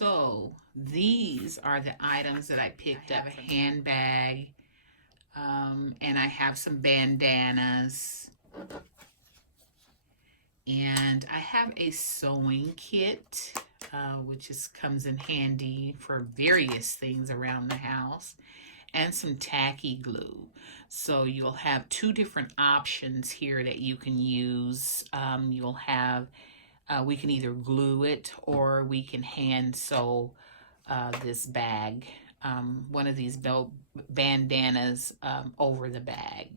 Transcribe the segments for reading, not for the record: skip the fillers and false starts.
So these are the items that I picked up. A handbag, and I have some bandanas, and I have a sewing kit, which comes in handy for various things around the house, and some tacky glue. So you'll have two different options here that you can use. You'll have we can either glue it or we can hand sew this bag, one of these bandanas over the bag.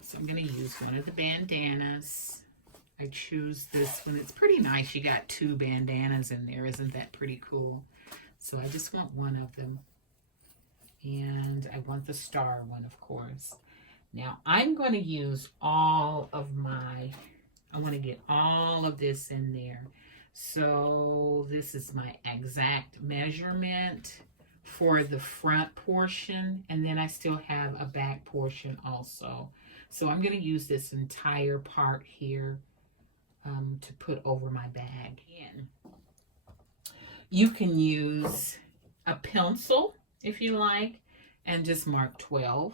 So I'm going to use one of the bandanas. I choose this one. It's pretty nice. You got two bandanas in there. Isn't that pretty cool? So I just want one of them. And I want the star one, of course. Now I'm going to use all of I want to get all of this in there. So this is my exact measurement for the front portion, and then I still have a back portion also. So I'm going to use this entire part here to put over my bag in. You can use a pencil if you like and just mark 12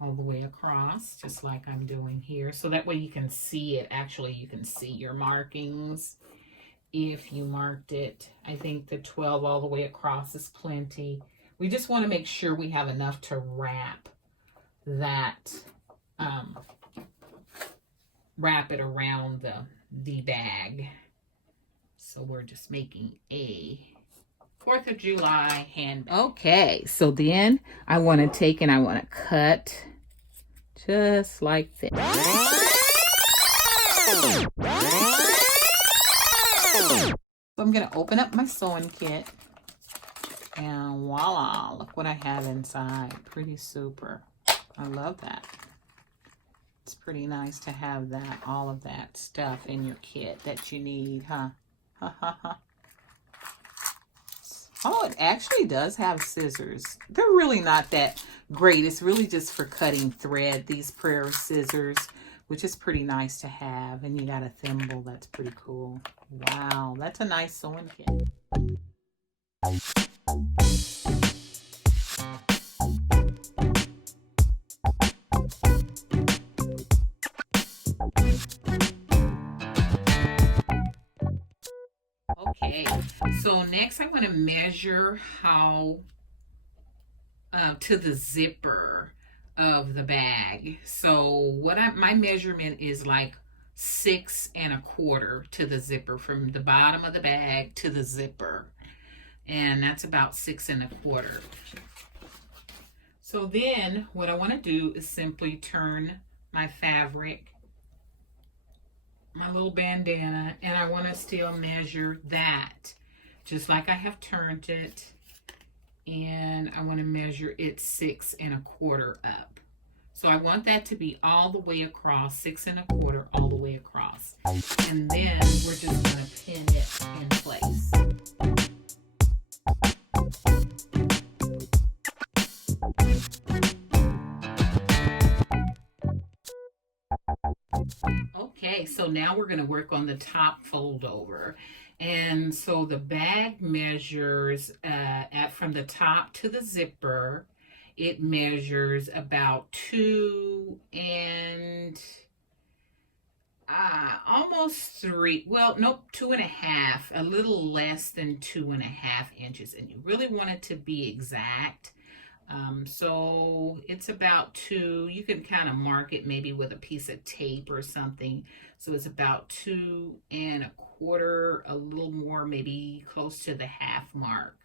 all the way across, just like I'm doing here. So that way you can see it. Actually, you can see your markings if you marked it. I think the 12 all the way across is plenty. We just want to make sure we have enough to wrap that, wrap it around the bag. So we're just making a 4th of July handbag. Okay, so then I want to take and I want to cut just like this. So I'm going to open up my sewing kit, and voila, look what I have inside. Pretty super. I love that. It's pretty nice to have that, all of that stuff in your kit that you need, huh? Ha ha ha. Oh, it actually does have scissors. They're really not that great. It's really just for cutting thread, these prayer scissors, which is pretty nice to have. And you got a thimble. That's pretty cool. Wow, that's a nice sewing kit. Okay, so next I want to measure how to the zipper of the bag. So my measurement is like 6 1/4 to the zipper, from the bottom of the bag to the zipper, and that's about 6 1/4. So then what I want to do is simply turn my fabric, my little bandana, and I want to still measure that just like I have turned it, and I want to measure it 6 1/4 up. So I want that to be all the way across, 6 1/4 all the way across, and then we're just going to pin it in place. Okay, so now we're going to work on the top fold over. And so the bag measures from the top to the zipper, it measures about 2 and almost 3, well, nope, 2.5, a little less than 2.5 inches. And you really want it to be exact. So it's about 2. You can kind of mark it maybe with a piece of tape or something. So it's about 2 1/4, a little more, maybe close to the half mark.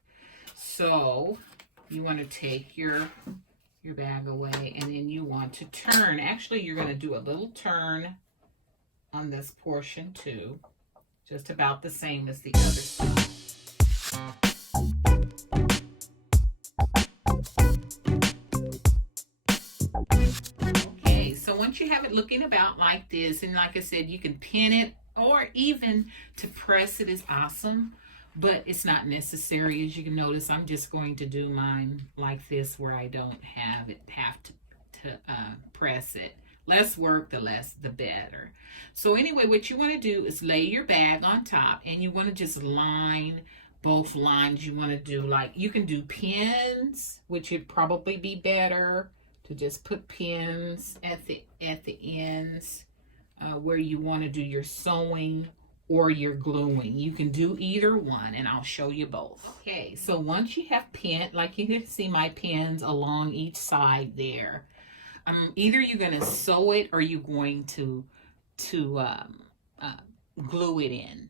So you want to take your bag away, and then you want to turn. Actually, you're going to do a little turn on this portion too, just about the same as the other side. Okay, so once you have it looking about like this, and like I said, you can pin it, or even to press it is awesome, but it's not necessary. As you can notice, I'm just going to do mine like this, where I don't have to press it less work, the better. So anyway, what you want to do is lay your bag on top, and you want to just line both lines. You want to do, like, you can do pins, which would probably be better to just put pins at the ends where you want to do your sewing or your gluing. You can do either one, and I'll show you both. Okay, so once you have pinned, like you can see my pins along each side there. Either you're going to sew it or you're going to glue it in.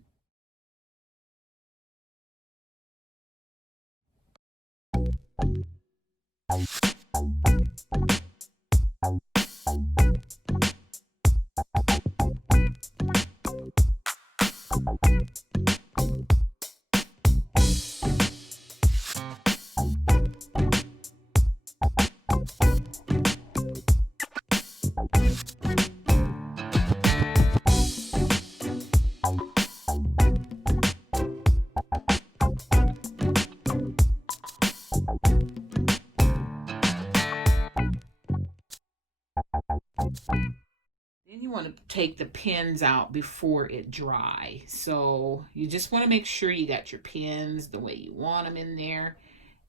Then you want to take the pins out before it dry. So you just want to make sure you got your pins the way you want them in there.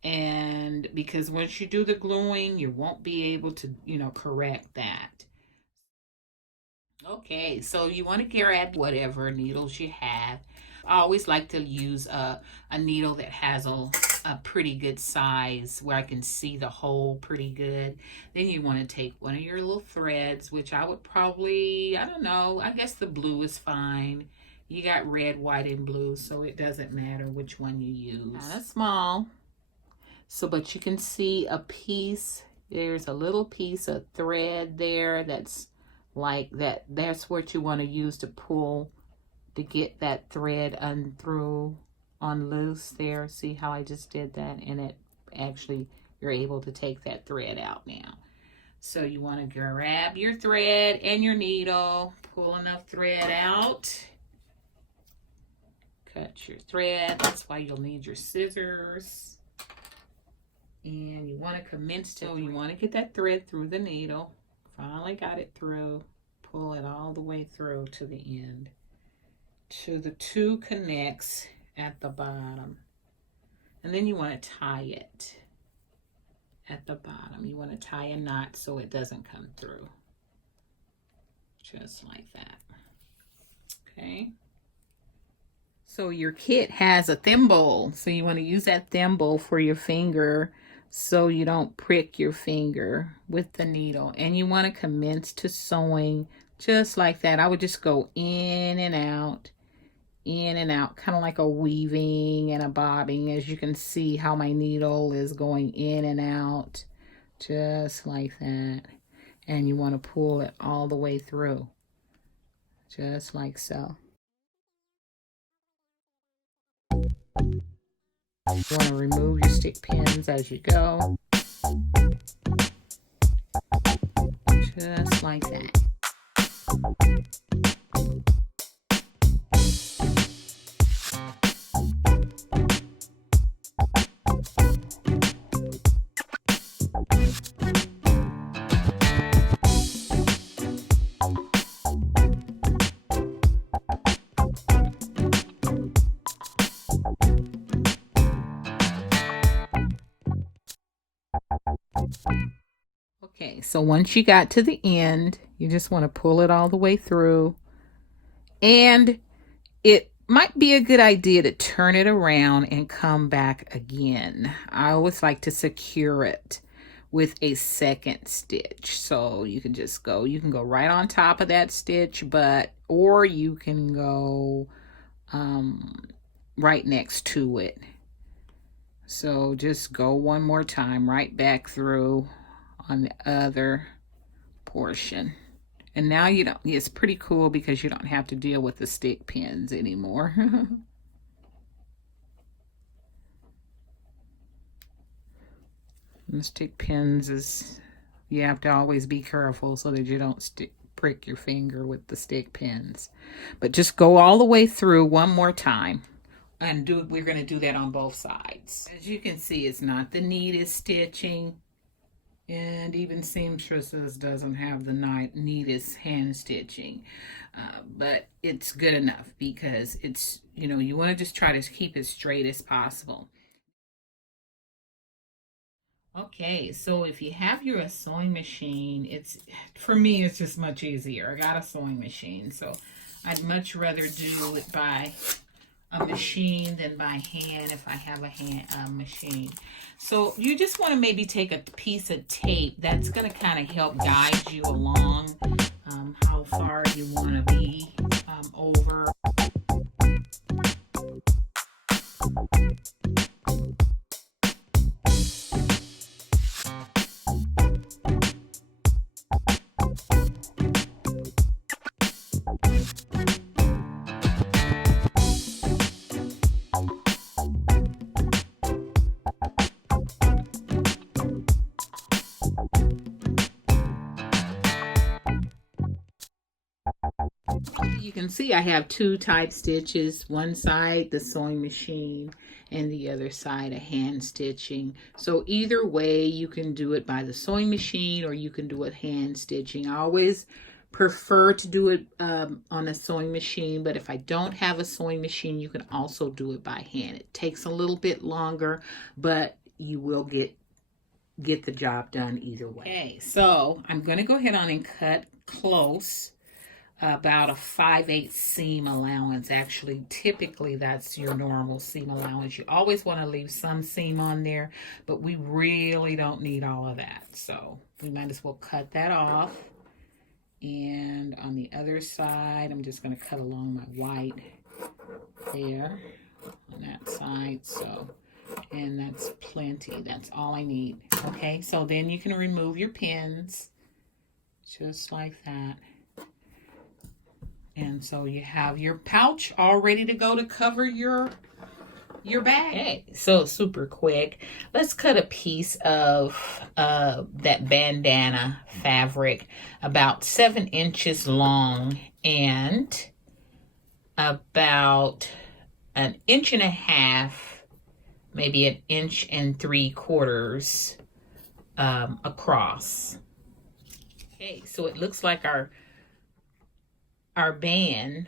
And because once you do the gluing, you won't be able to, correct that. Okay, so you want to grab whatever needles you have. I always like to use a needle that has a pretty good size where I can see the hole pretty good. Then you want to take one of your little threads, which I would probably, I don't know, I guess the blue is fine. You got red, white, and blue, so it doesn't matter which one you use. Kind of small. So, but you can see a piece, there's a little piece of thread there that's like that. That's what you want to use to pull, to get that thread through on loose there. See how I just did that? And it actually, you're able to take that thread out now. So you want to grab your thread and your needle, pull enough thread out, cut your thread. That's why you'll need your scissors. And you want to commence to, you want to get that thread through the needle. Finally got it through. Pull it all the way through to the end, to the two connects at the bottom. And then you want to tie it at the bottom. You want to tie a knot so it doesn't come through. Just like that. Okay. So your kit has a thimble. So you want to use that thimble for your finger so you don't prick your finger with the needle. And you want to commence to sewing just like that. I would just go in and out, kind of like a weaving and a bobbing. As you can see how my needle is going in and out, just like that. And you want to pull it all the way through, just like so. You want to remove your stick pins as you go, just like that. Okay, so once you got to the end, you just want to pull it all the way through. And it might be a good idea to turn it around and come back again. I always like to secure it with a second stitch. So you can just go, you can go right on top of that stitch, or you can go right next to it. So just go one more time right back through on the other portion. And now you don't, it's pretty cool because you don't have to deal with the stick pins anymore. The stick pins is, you have to always be careful so that you don't prick your finger with the stick pins. But just go all the way through one more time. And we're going to do that on both sides. As you can see, it's not the neatest stitching. And even seamstresses doesn't have the neatest hand stitching, but it's good enough because it's, you want to just try to keep it straight as possible. Okay, so if you have your sewing machine, for me it's just much easier. I got a sewing machine, so I'd much rather do it by a machine than by hand if I have a machine. So you just want to maybe take a piece of tape that's going to kind of help guide you along how far you want to be over. You can see I have two type stitches, one side the sewing machine and the other side a hand stitching. So either way, you can do it by the sewing machine or you can do it hand stitching. I always prefer to do it on a sewing machine, but if I don't have a sewing machine, you can also do it by hand. It takes a little bit longer, but you will get the job done either way. Okay, so I'm going to go ahead on and cut close, about a 5/8 seam allowance. Actually, typically that's your normal seam allowance. You always want to leave some seam on there, but we really don't need all of that. So we might as well cut that off. And on the other side, I'm just going to cut along my white there on that side. So, and that's plenty. That's all I need. Okay, so then you can remove your pins just like that. And so you have your pouch all ready to go to cover your bag. Okay, so super quick. Let's cut a piece of that bandana fabric about 7 inches long and about 1.5 inches, maybe 1 3/4 inches across. Okay, so it looks like our band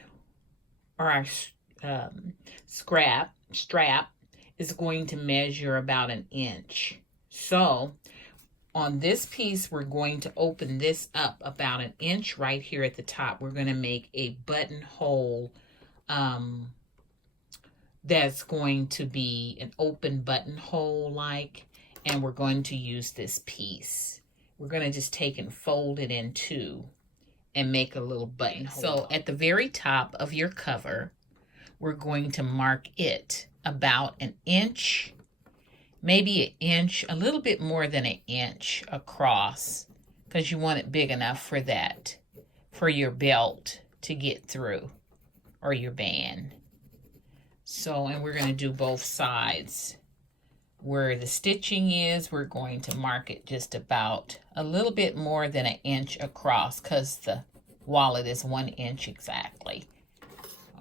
or our strap is going to measure about 1 inch. So on this piece, we're going to open this up about 1 inch right here at the top. We're going to make a buttonhole that's going to be an open buttonhole and we're going to use this piece. We're going to just take and fold it in two and make a little buttonhole. So at the very top of your cover, we're going to mark it about 1 inch, maybe 1 inch, a little bit more than 1 inch across, because you want it big enough for that, for your belt to get through, or your band. So, and we're going to do both sides. Where the stitching is, we're going to mark it just about a little bit more than 1 inch across because the wallet is 1 inch exactly.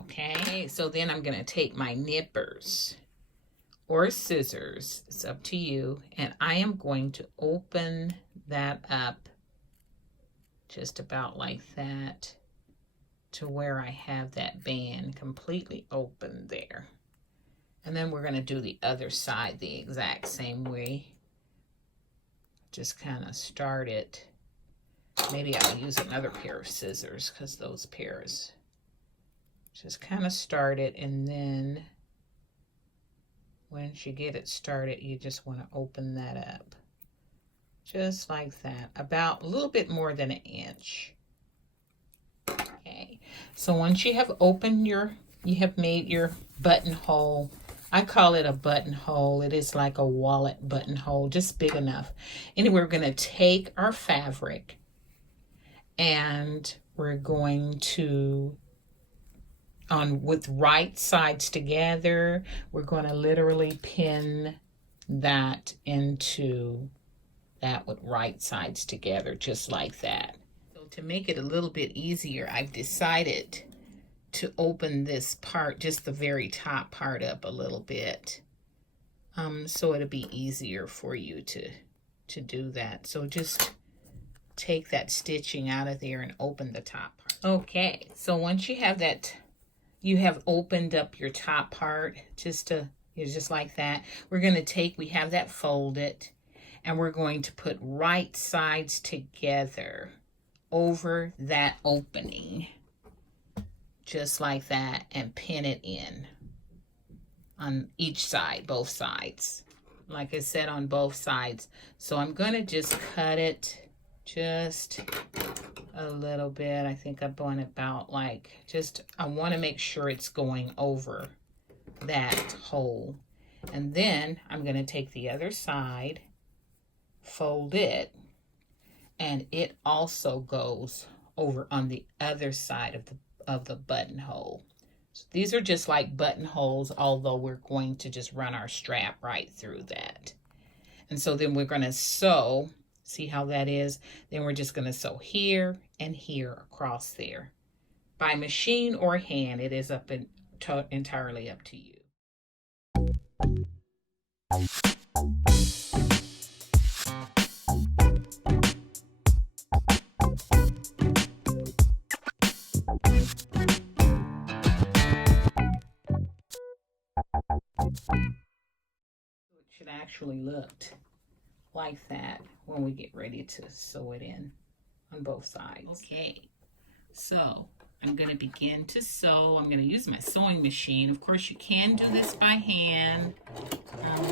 Okay, so then I'm going to take my nippers or scissors, it's up to you, and I am going to open that up just about like that to where I have that band completely open there. And then we're going to do the other side the exact same way. Just kind of start it. Maybe I'll use another pair of scissors because those pairs. Just kind of start it, and then once you get it started, you just want to open that up. Just like that. About a little bit more than 1 inch. Okay. So once you have opened you have made your buttonhole. I call it a buttonhole. It is like a wallet buttonhole, just big enough. Anyway, we're going to take our fabric and we're going to, with right sides together, we're going to literally pin that into that with right sides together, just like that. So to make it a little bit easier, I've decided to open this part, just the very top part, up a little bit, so it'll be easier for you to to do that. So just take that stitching out of there and open the top part. Okay, so once you have that, you have opened up your top part, just like that. We're going to take, we have that folded, and we're going to put right sides together over that opening, just like that, and pin it in on each side, both sides. Like I said, on both sides. So I'm going to just cut it just a little bit. I think I'm going about like, I want to make sure it's going over that hole. And then I'm going to take the other side, fold it, and it also goes over on the other side of the buttonhole. So these are just like buttonholes, although we're going to just run our strap right through that. And so then we're going to sew, see how that is? Then we're just going to sew here and here across there. By machine or hand, it is entirely up to you. It should actually look like that when we get ready to sew it in on both sides. Okay, so I'm going to begin to sew. I'm going to use my sewing machine. Of course, you can do this by hand.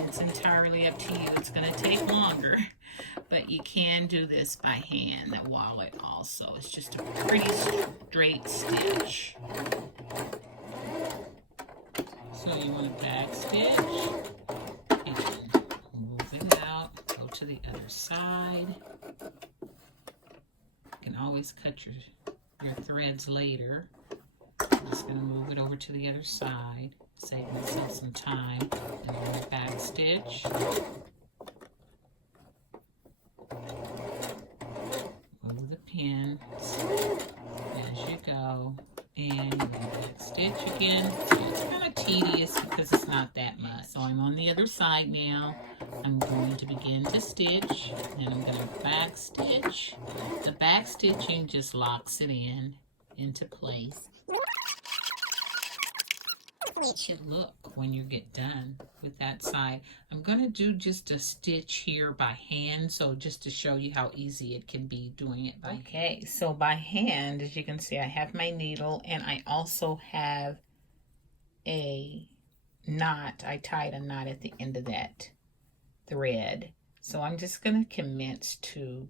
It's entirely up to you. It's going to take longer, but you can do this by hand. The wallet also. It's just a pretty straight stitch. So you want to back stitch and move it out. Go to the other side. You can always cut your threads later. I'm just going to move it over to the other side, save myself some time, and then back stitch. Move the pins as you go, and you're going to back stitch again. So it's kind of tedious because it's not that much. So I'm on the other side now. I'm going to begin to stitch, and I'm going to back stitch. The back stitching just locks it into place. It should look when you get done with that side. I'm going to do just a stitch here by hand, so just to show you how easy it can be doing it by hand. Okay, so by hand, as you can see, I have my needle, and I also have a knot. I tied a knot at the end of that thread. So I'm just going to commence to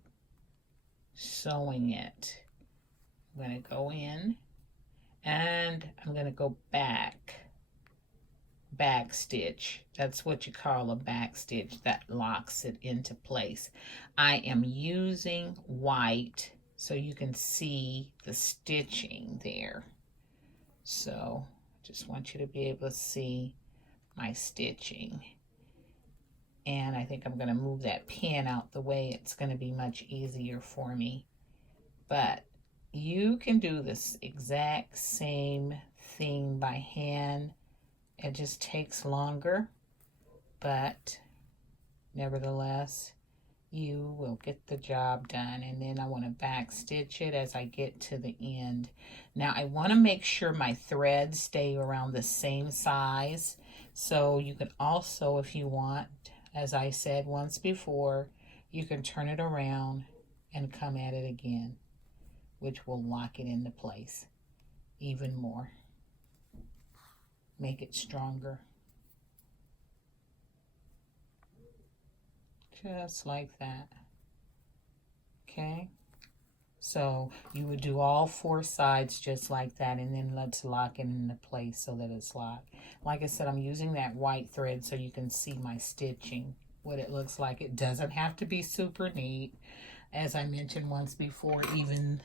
sewing it. I'm going to go in, and I'm going to go back stitch. That's what you call a back stitch. That locks it into place. I am using white so you can see the stitching there. So just want you to be able to see my stitching. And I think I'm going to move that pin out the way. It's going to be much easier for me. But you can do this exact same thing by hand. It just takes longer, but nevertheless, you will get the job done. And then I want to back stitch it as I get to the end. Now I want to make sure my threads stay around the same size. So you can also, if you want, as I said once before, you can turn it around and come at it again, which will lock it into place even more. Make it stronger. Just like that. Okay? So you would do all four sides just like that, and then let's lock it into place so that it's locked. Like I said, I'm using that white thread so you can see my stitching, what it looks like. It doesn't have to be super neat. As I mentioned once before, even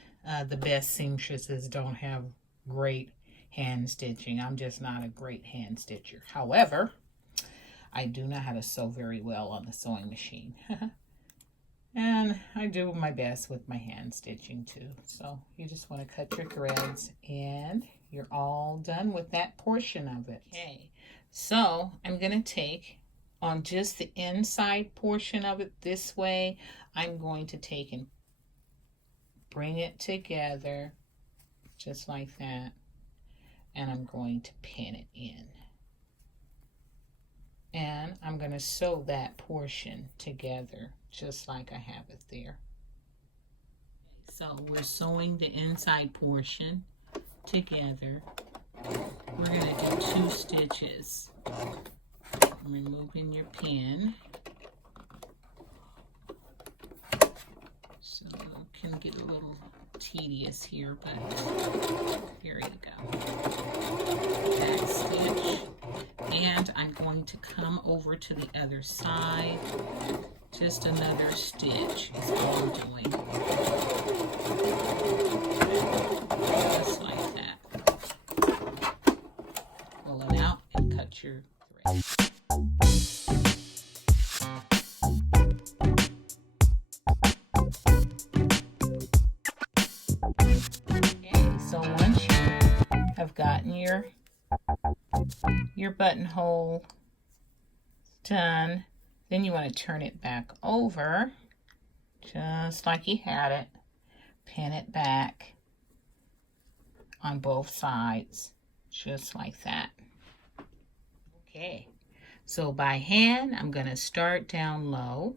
the best seamstresses don't have great hand stitching. I'm just not a great hand stitcher. However, I do know how to sew very well on the sewing machine. And I do my best with my hand stitching too. So you just want to cut your threads and you're all done with that portion of it. Okay, so I'm going to take on just the inside portion of it this way, I'm going to take and bring it together just like that, and I'm going to pin it in. And I'm going to sew that portion together just like I have it there. So we're sewing the inside portion together. We're going to do 2 stitches. Removing your pin. So it can get a little tedious here, but here you go. Back stitch. And I'm going to come over to the other side. Just another stitch is all I'm doing. Just like that. Pull it out and cut your thread. Okay, so once you have gotten your buttonhole done, then you want to turn it back over just like you had it. Pin it back on both sides just like that. Okay, so by hand I'm going to start down low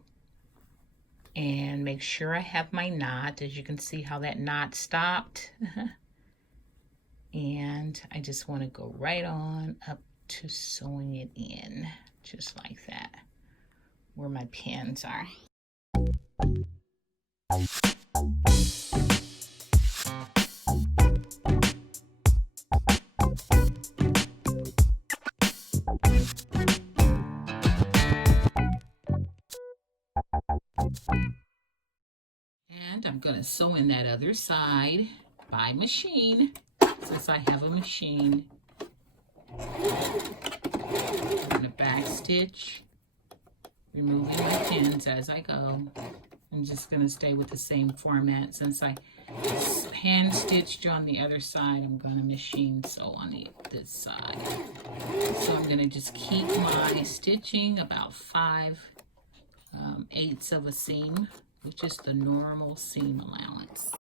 and make sure I have my knot. As you can see how that knot stopped. And I just want to go right on up to sewing it in just like that, where my pins are. And I'm going to sew in that other side by machine, since I have a machine. I'm going to back stitch, removing my pins as I go. I'm just going to stay with the same format. Since I hand stitched on the other side, I'm going to machine sew on this side. So I'm going to just keep my stitching about 5/8 of a seam, which is the normal seam allowance.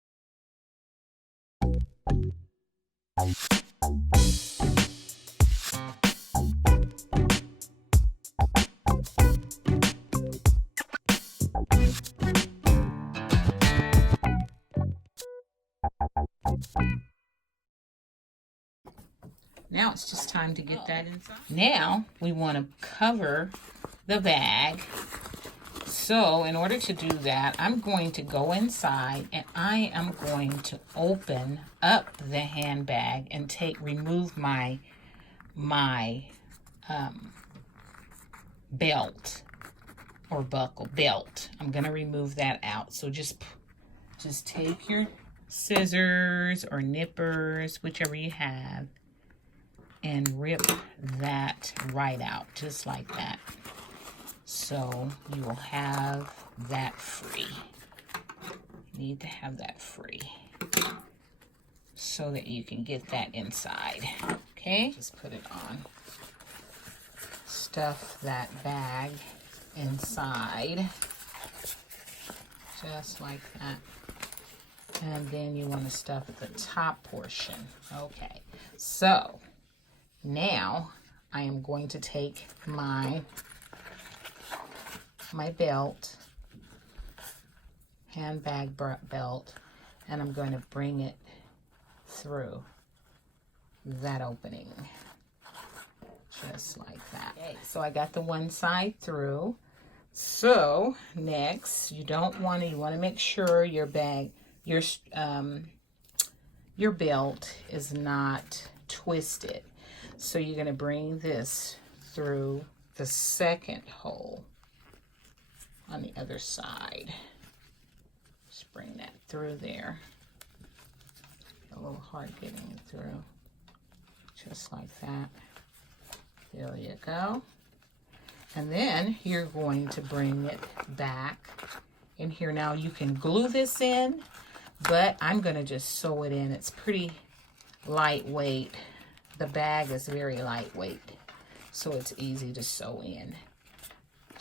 Now it's just time to get that inside. Now we want to cover the bag. So in order to do that, I'm going to go inside and I am going to open up the handbag and remove my belt or buckle belt. I'm going to remove that out. So just take your scissors or nippers, whichever you have, and rip that right out, just like that. So you will have that free. You need to have that free so that you can get that inside. Okay, just put it on. Stuff that bag inside, just like that. And then you want to stuff the top portion. Okay, so now I am going to take my belt, handbag belt, and I'm going to bring it through that opening, just like that. Okay, so I got the one side through. So next, you want to make sure your belt is not twisted. So you're going to bring this through the second hole on the other side. Just bring that through there. A little hard getting it through. Just like that. There you go. And then you're going to bring it back in here. Now you can glue this in, but I'm going to just sew it in. It's pretty lightweight. The bag is very lightweight, so it's easy to sew in.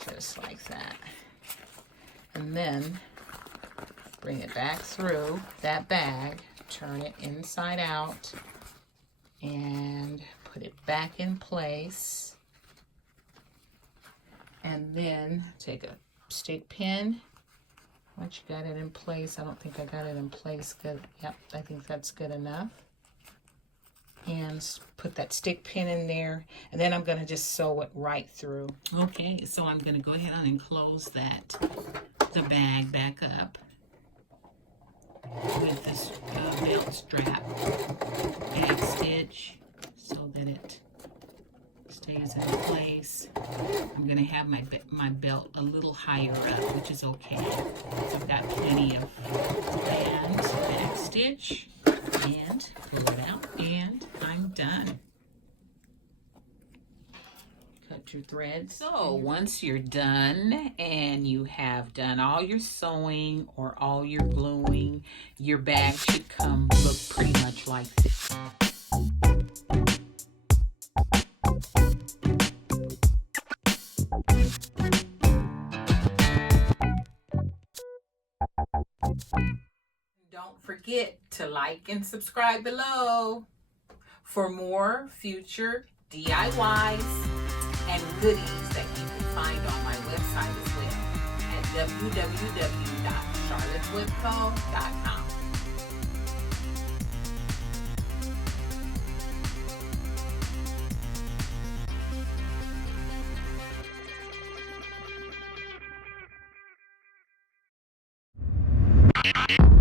just like that. And then bring it back through that bag, turn it inside out, and put it back in place. And then take a stick pin. Once you got it in place, I don't think I got it in place good. Yep, I think that's good enough. And put that stick pin in there, and then I'm going to just sew it right through. Okay, so I'm going to go ahead and close the bag back up with this belt strap bag stitch so that it stays in place. I'm going to have my belt a little higher up, which is okay. So I've got plenty of back stitch, and pull it out, and I'm done. Cut your threads. So once you're done and you have done all your sewing or all your gluing, your bag should look pretty much like this. Don't forget to like and subscribe below for more future DIYs and goodies that you can find on my website as well at www.charlotteswebco.com.